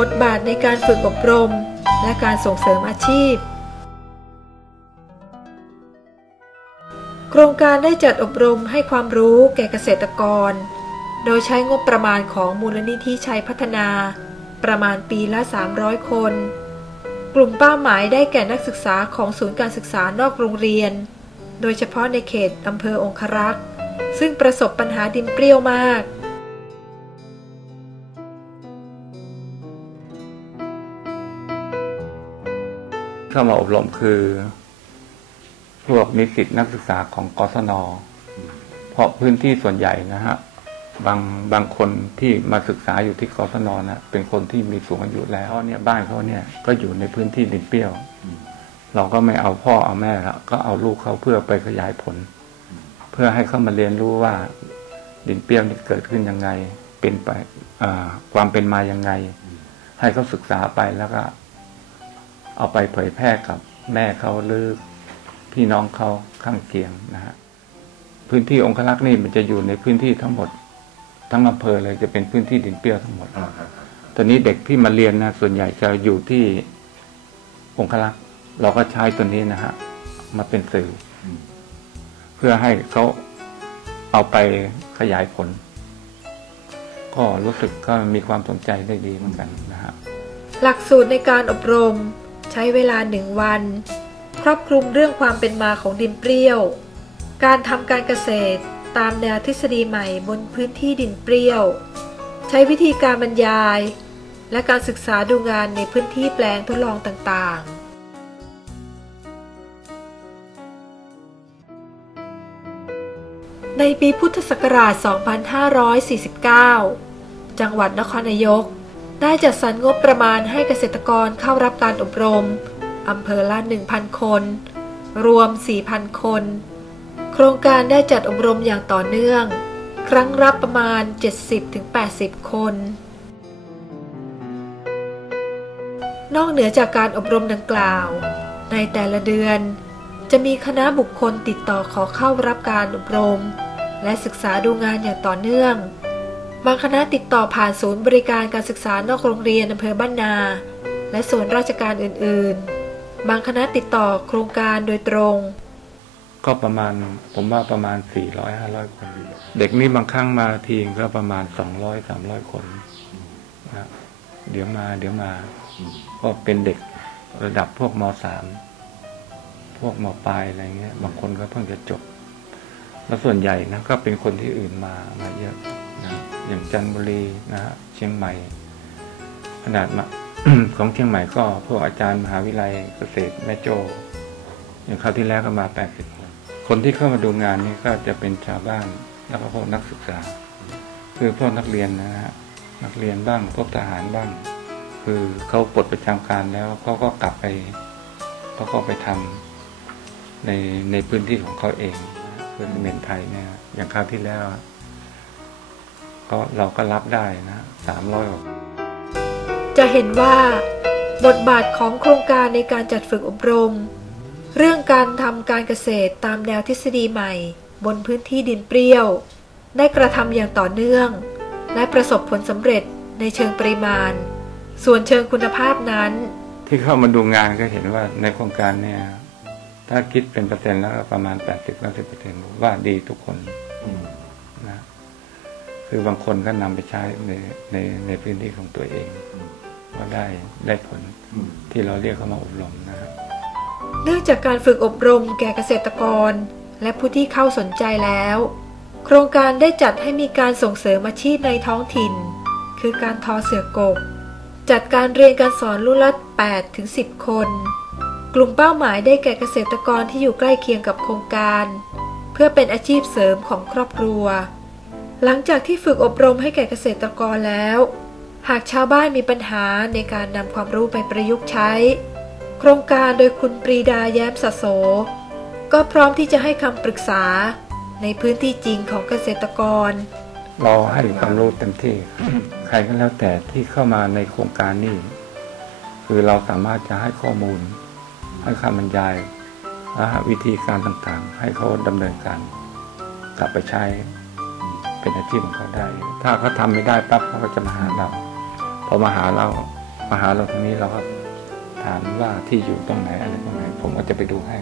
บทบาทในการฝึกอบรม และการส่งเสริมอาชีพ โครงการได้จัดอบรมให้ความรู้แก่เกษตรกร โดยใช้งบประมาณของมูลนิธิชัยพัฒนา ประมาณปีละ 300 คน กลุ่มเป้าหมายได้แก่นักศึกษาของศูนย์การศึกษานอกโรงเรียน โดยเฉพาะในเขตอำเภอองครักษ์ ซึ่งประสบปัญหาดินเปรี้ยวมาก เข้ามาอบรมคือ พวกนิสิตนักศึกษาของกศน เพราะพื้นที่ส่วนใหญ่นะฮะ บางบางคนที่มาศึกษาอยู่ที่กศนนะเป็นคนที่มีสูงอายุแล้วเนี่ยบ้านเขาเนี่ยก็อยู่ในพื้นที่ดินเปรี้ยว เราก็ไม่เอาพ่อเอาแม่ละก็เอาลูกเขาเพื่อไปขยายผล เพื่อให้เขามาเรียนรู้ว่า ดินเปรี้ยวนี่เกิดขึ้นยังไง เป็นไปความเป็นมายังไง ให้เขาศึกษาไปแล้วก็ เอาไปเผยแพร่กับแม่เขาหรือพี่น้องเขาข้างเคียงนะฮะพื้นที่องคลักษ์นี่มันจะอยู่ในพื้นที่ทั้งหมด ทั้งอำเภอเลยจะเป็นพื้นที่ดินเปรี้ยวทั้งหมดตอนนี้เด็กที่มาเรียนนะส่วนใหญ่จะอยู่ที่องคลักษ์เราก็ใช้ตัวนี้นะฮะมาเป็นสื่ออเพื่อให้เขาเอาไปขยายผล ก็รู้สึกก็มีความสนใจได้ดีเหมือนกันนะฮะหลักสูตรในการอบรม ใช้เวลาหนึ่งวัน ครอบคลุมเรื่องความเป็นมาของดินเปรี้ยว การทำการเกษตรตามแนวทฤษฎีใหม่บนพื้นที่ดินเปรี้ยว ใช้วิธีการบรรยาย และการศึกษาดูงานในพื้นที่แปลงทดลองต่างๆในปีพุทธศักราช 2549 จังหวัดนครนายก ได้จัดสรรงบประมาณให้เกษตรกรเข้ารับการอบรม อำเภอละ 1,000 คน รวม 4,000 คน โครงการได้จัดอบรมอย่างต่อเนื่อง ครั้งรับประมาณ 70-80 คน นอกเหนือจากการอบรมดังกล่าว ในแต่ละเดือน จะมีคณะบุคคลติดต่อขอเข้ารับการอบรม และศึกษาดูงานอย่างต่อเนื่อง บางคณะติดต่อผ่านศูนย์บริการการศึกษานอกโรงเรียนอำเภอบ้านนา และส่วนราชการอื่น ๆ บางคณะติดต่อโครงการโดยตรง ก็ประมาณผมว่าประมาณสี่ร้อยห้าร้อยคน เด็กนี่บางครั้งมาทีก็ประมาณสองร้อยสามร้อยคนนะเดี๋ยวมาเดี๋ยวมา ก็เป็นเด็กระดับพวกมสามพวกมปลายอะไรเงี้ย บางคนก็เพิ่งจะจบ แล้วส่วนใหญ่นะก็เป็นคนที่อื่นมามาเยอะ อย่างจันทบุรีนะฮะเชียงใหม่ขนาดมาของเชียงใหม่ก็พวกอาจารย์มหาวิทยาลัยเกษตรแม่โจอย่างคราวที่แล้วก็มา80คนคนที่เข้ามาดูงานนี่ก็จะเป็นชาวบ้านแล้วก็พวกนักศึกษา คือพวกนักเรียนนะฮะนักเรียนบ้างพวกทหารบ้าง คือเขาปลดประจำการแล้วเขาก็กลับไปเขาก็ไปทำในในพื้นที่ของเขาเองนะคือเมนไทยเนี่ยอย่างคราวที่แล้ว ก็เราก็รับได้นะสามร้อยกว่าจะเห็นว่า บทบาทของโครงการในการจัดฝึกอบรม เรื่องการทำการเกษตรตามแนวทฤษฎีใหม่ บนพื้นที่ดินเปรี้ยว ได้กระทำอย่างต่อเนื่อง และประสบผลสำเร็จในเชิงปริมาณ ส่วนเชิงคุณภาพนั้น ที่เข้ามาดูงานก็เห็นว่าในโครงการเนี่ยถ้าคิดเป็นเปอร์เซ็นต์แล้วก็ประมาณ 80 90เปอร์เซ็นต์ว่าดีทุกคนนะ คือบางคนก็นำไปใช้ในในในพื้นที่ของตัวเองก็ได้ได้ผลที่เราเรียกเข้ามาอบรมนะครับเนื่องจากการฝึกอบรมแก่เกษตรกร และผู้ที่เข้าสนใจแล้ว โครงการได้จัดให้มีการส่งเสริมอาชีพในท้องถิ่น คือการทอเสือกก จัดการเรียนการสอนรุ่นละ8ถึง10 คน กลุ่มเป้าหมายได้แก่เกษตรกรที่อยู่ใกล้เคียงกับโครงการ เพื่อเป็นอาชีพเสริมของครอบครัว หลังจากที่ฝึกอบรมให้แก่เกษตรกรแล้ว หากชาวบ้านมีปัญหาในการนำความรู้ไปประยุกต์ใช้ โครงการโดยคุณปรีดาแย้มสะโส ก็พร้อมที่จะให้คำปรึกษาในพื้นที่จริงของเกษตรกร เราให้ความรู้เต็มที่ ใครก็แล้วแต่ที่เข้ามาในโครงการนี้ คือเราสามารถจะให้ข้อมูล ให้คำบรรยายและวิธีการต่างๆ ให้เขาดำเนินการกลับไปใช้ เป็นอาชีพของเขาได้ ถ้าเขาทำไม่ได้ปั๊บเขาก็จะมาหาเราพอมาหาเรามาหาเราทางนี้เราก็ถามว่าที่อยู่ตรงไหนอะไรตรงไหน ผมก็จะไปดูให้